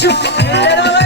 Shoot.